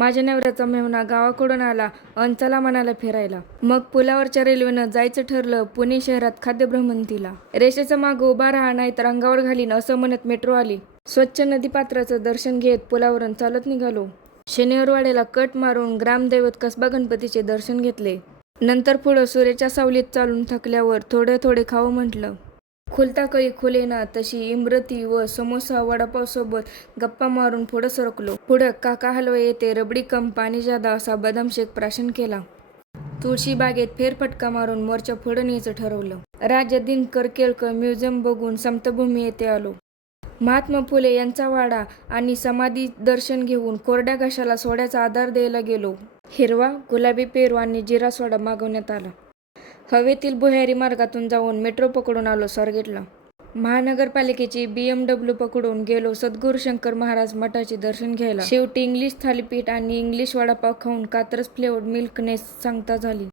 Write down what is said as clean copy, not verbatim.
माझ्या नवऱ्याचा मेहुणा गावाकडून आला अन चला म्हणाला फिरायला. मग पुलावरच्या रेल्वेनं जायचं ठरलं पुणे शहरात खाद्यभ्रमंतीला. रेषेच्या मागं उभा राहा नाहीतर अंगावर घालीन असं म्हणत मेट्रो आली. स्वच्छ नदीपात्राचं दर्शन घेत पुलावरून चालत निघालो. शनिवारवाड्याला कट मारून ग्रामदैवत कसबा गणपतीचे दर्शन घेतले. नंतर पुढं सूर्याच्या सावलीत चालून थकल्यावर थोडे थोडे खावं म्हटलं. खुलता कळी खुलेना तशी इमरती व समोसा वडापाव सोबत गप्पा मारून पुढं सरकलो. पुढं काका हलवा येते रबडी कम पाणी जादा असा बदाम शेक प्राशन केला. तुळशी बागेत फेरफटका मारून मोर्चा पुढं न्यायचं ठरवलं. राजा दिनकर केळकर म्युझियम बघून समताभूमी येथे आलो. महात्मा फुले यांचा वाडा आणि समाधी दर्शन घेऊन कोरड्या घशाला सोड्याचा आधार द्यायला गेलो. हिरवा, गुलाबी पेरू आणि जिरा सोडा मागवण्यात आला. हवेतील भुयारी मार्गातून जाऊन मेट्रो पकडून आलो स्वारगेटला. महानगरपालिकेची BMW पकडून गेलो सद्गुरू शंकर महाराज मठाचे दर्शन घ्यायला. शेवटी इंग्लिश थालीपीठ आणि इंग्लिश वडापाव खाऊन कात्रज फ्लेवर्ड मिल्कने सांगता झाली.